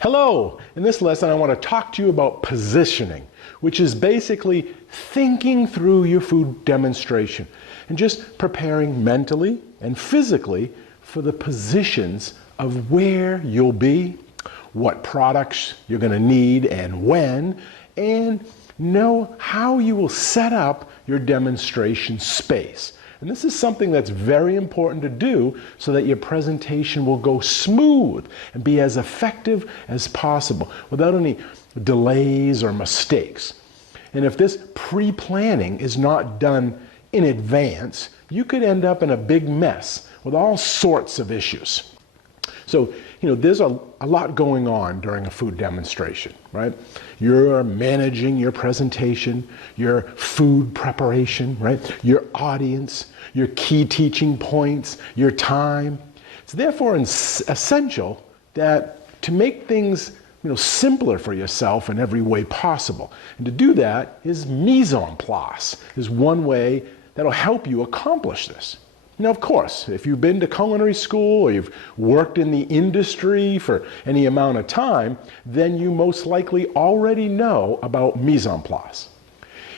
Hello! In this lesson I want to talk to you about positioning, which is basically thinking through your food demonstration and just preparing mentally and physically for the positions of where you'll be, what products you're going to need and when, and know how you will set up your demonstration space. And this is something that's very important to do so that your presentation will go smooth and be as effective as possible without any delays or mistakes. And if this pre-planning is not done in advance, you could end up in a big mess with all sorts of issues. So, there's a lot going on during a food demonstration, right? You're managing your presentation, your food preparation, right? Your audience, your key teaching points, your time. It's therefore essential that to make things simpler for yourself in every way possible. And to do that is mise en place, is one way that'll help you accomplish this. Now, of course, if you've been to culinary school or you've worked in the industry for any amount of time, then you most likely already know about mise en place.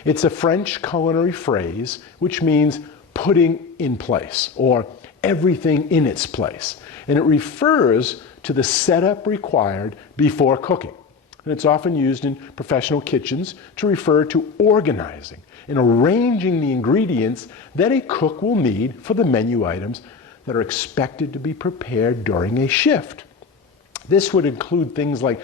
It's a French culinary phrase which means putting in place or everything in its place. And it refers to the setup required before cooking. And it's often used in professional kitchens to refer to organizing and arranging the ingredients that a cook will need for the menu items that are expected to be prepared during a shift. This would include things like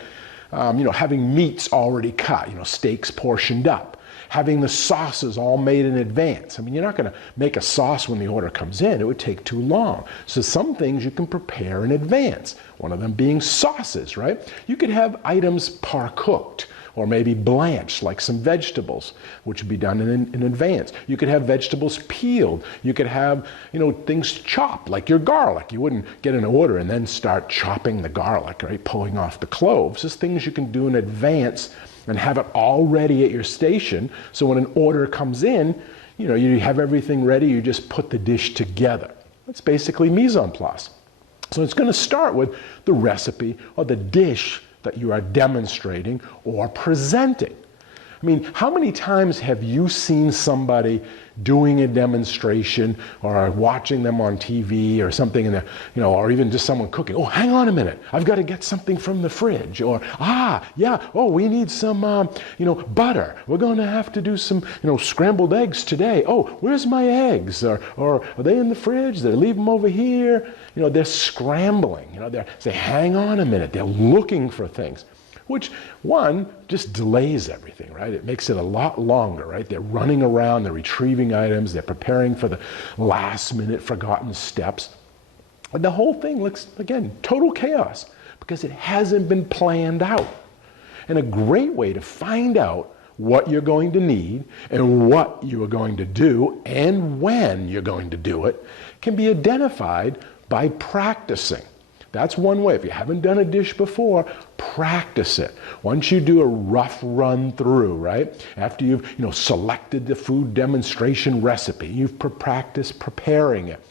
having meats already cut, steaks portioned up, having the sauces all made in advance. You're not going to make a sauce when the order comes in. It would take too long. So some things you can prepare in advance, one of them being sauces, right? You could have items par-cooked or maybe blanched, like some vegetables, which would be done in advance. You could have vegetables peeled. You could have, things chopped, like your garlic. You wouldn't get an order and then start chopping the garlic, right? Pulling off the cloves. Just things you can do in advance and have it all ready at your station, so when an order comes in, you have everything ready, you just put the dish together. That's basically mise en place. So it's going to start with the recipe or the dish that you are demonstrating or presenting. How many times have you seen somebody doing a demonstration or watching them on TV or something, or even just someone cooking? Oh, hang on a minute, I've got to get something from the fridge. Or, we need some, butter. We're going to have to do some, scrambled eggs today. Oh, where's my eggs? Or are they in the fridge? They leave them over here. They're scrambling. They say, hang on a minute. They're looking for things, which one just delays everything, right? It makes it a lot longer, right? They're running around, they're retrieving items, they're preparing for the last minute forgotten steps. And the whole thing looks, again, total chaos because it hasn't been planned out. And a great way to find out what you're going to need and what you are going to do and when you're going to do it can be identified by practicing. That's one way. If you haven't done a dish before, practice it. Once you do a rough run through, right? After you've selected the food demonstration recipe, you've practiced preparing it.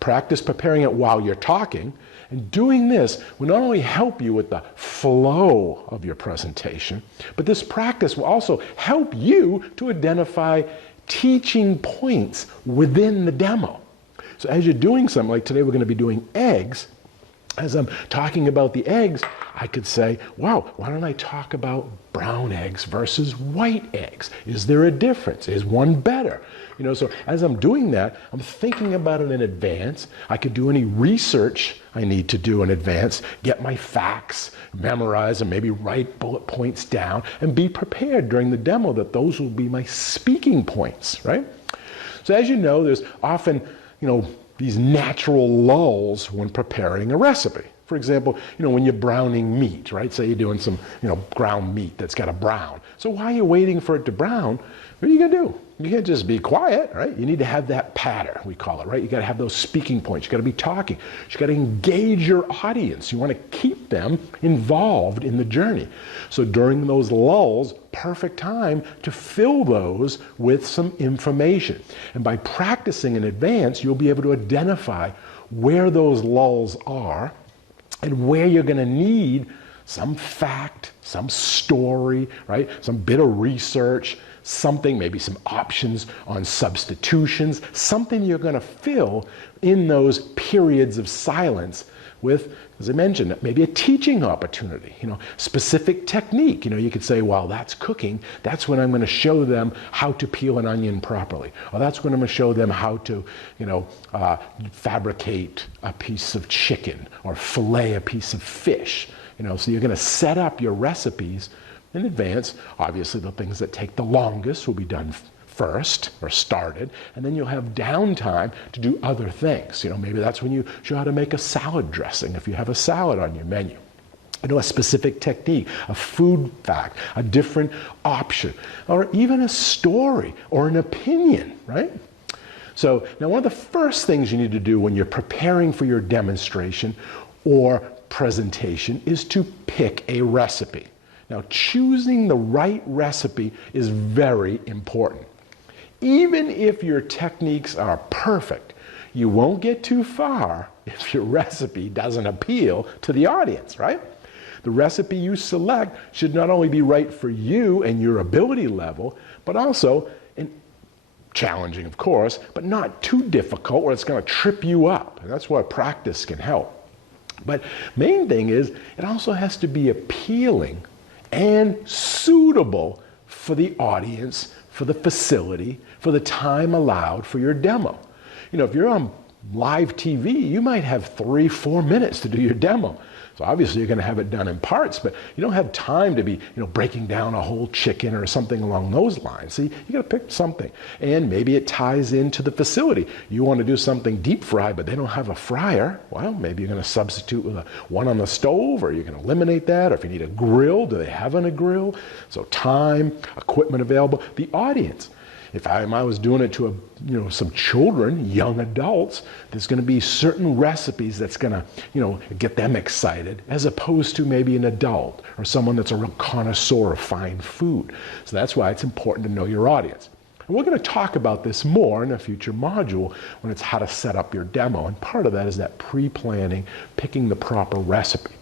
Practice preparing it while you're talking. And doing this will not only help you with the flow of your presentation, but this practice will also help you to identify teaching points within the demo. So as you're doing something, like today we're going to be doing eggs, as I'm talking about the eggs, I could say, wow, why don't I talk about brown eggs versus white eggs? Is there a difference? Is one better? So as I'm doing that, I'm thinking about it in advance. I could do any research I need to do in advance, get my facts, memorize them, maybe write bullet points down, and be prepared during the demo that those will be my speaking points, right? So as you know, there's often, these natural lulls when preparing a recipe. For example, when you're browning meat, right? Say you're doing some, ground meat that's got to brown. So while you're waiting for it to brown, what are you going to do? You can't just be quiet, right? You need to have that patter, we call it, right? You got to have those speaking points. You got to be talking. You got to engage your audience. You want to keep them involved in the journey. So during those lulls, perfect time to fill those with some information. And by practicing in advance, you'll be able to identify where those lulls are and where you're going to need some fact, some story, right? Some bit of research, something, maybe some options on substitutions, something you're going to fill in those periods of silence with, as I mentioned, maybe a teaching opportunity, specific technique. You could say, well, that's cooking. That's when I'm going to show them how to peel an onion properly. Or that's when I'm going to show them how to, fabricate a piece of chicken or fillet a piece of fish. So you're going to set up your recipes in advance. Obviously, the things that take the longest will be done first or started, and then you'll have downtime to do other things. Maybe that's when you show how to make a salad dressing if you have a salad on your menu. A specific technique, a food fact, a different option, or even a story or an opinion, right? So now one of the first things you need to do when you're preparing for your demonstration or presentation is to pick a recipe. Now, choosing the right recipe is very important. Even if your techniques are perfect, you won't get too far if your recipe doesn't appeal to the audience, right? The recipe you select should not only be right for you and your ability level, but also challenging, of course, but not too difficult where it's going to trip you up. And that's why practice can help. But main thing is, it also has to be appealing and suitable for the audience, for the facility, for the time allowed for your demo. If you're on live TV, you might have 3-4 minutes to do your demo. So obviously you're going to have it done in parts, but you don't have time to be, breaking down a whole chicken or something along those lines. So you got to pick something. And maybe it ties into the facility. You want to do something deep fried, but they don't have a fryer. Well, maybe you're going to substitute with one on the stove, or you can eliminate that. Or if you need a grill, do they have a grill? So time, equipment available, the audience. If I was doing it to some children, young adults, there's going to be certain recipes that's going to get them excited, as opposed to maybe an adult or someone that's a real connoisseur of fine food. So that's why it's important to know your audience. And we're going to talk about this more in a future module when it's how to set up your demo. And part of that is that pre-planning, picking the proper recipe.